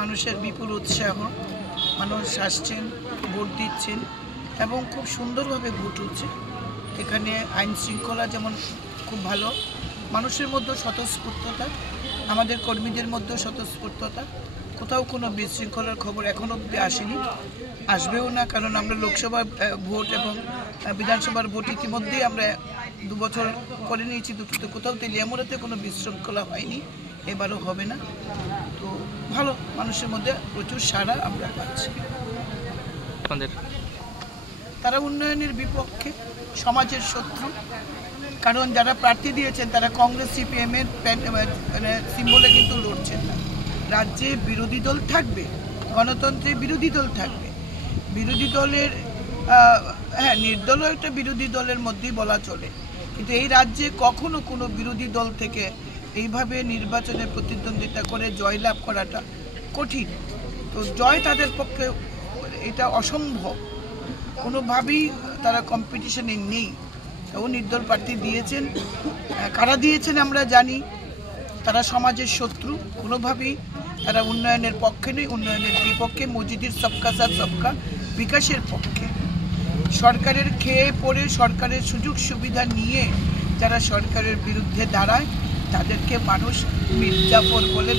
মানুষের বিপুল উৎসাহ, মানুষ আসছেন, ভোট দিচ্ছেন এবং খুব সুন্দরভাবে ভোট হচ্ছে। এখানে আইন শৃঙ্খলা যেমন খুব ভালো, মানুষের মধ্যে স্বতঃস্ফূর্ততা, আমাদের কর্মীদের মধ্যে স্বতঃস্ফূর্ততা, কোথাও কোনো বিশৃঙ্খলার খবর এখনও অব্দি আসেনি, আসবেও না। কারণ আমরা লোকসভা ভোট এবং বিধানসভার ভোট ইতিমধ্যেই আমরা 2 বছর করে নিয়েছি, দুটোতে কোথাও তেলিয়ামুড়াতে কোনো বিশৃঙ্খলা হয়নি, এবারও হবে না। তো ভালো, মানুষের মধ্যে প্রচুর সাড়া আমরা পাচ্ছি। তারা উন্নয়নের বিপক্ষে, সমাজের শত্রু। কারণ যারা প্রার্থী দিয়েছেন তারা কংগ্রেস সিপিএমের মানে সিম্বলে কিন্তু লড়ছেন না। রাজ্যে বিরোধী দল থাকবে, গণতন্ত্রে বিরোধী দল থাকবে, বিরোধী দলের হ্যাঁ নির্দলও একটা বিরোধী দলের মধ্যেই বলা চলে, কিন্তু এই রাজ্যে কখনো কোনো বিরোধী দল থেকে এইভাবে নির্বাচনে প্রতিদ্বন্দ্বিতা করে জয়লাভ করাটা কঠিন। তো জয় তাদের পক্ষে এটা অসম্ভব, কোনোভাবেই তারা কম্পিটিশনে নেই। ও নির্দল প্রার্থী দিয়েছেন, কারা দিয়েছেন আমরা জানি। তারা সমাজের শত্রু, কোনোভাবেই তারা উন্নয়নের পক্ষে নেই, উন্নয়নের বিপক্ষে, মসজিদের সবকা সাথ সবকা বিকাশের পক্ষে। সরকারের খেয়ে পড়ে, সরকারের সুযোগ সুবিধা নিয়ে যারা সরকারের বিরুদ্ধে দাঁড়ায় তাদেরকে মানুষ মির্জাফর বলে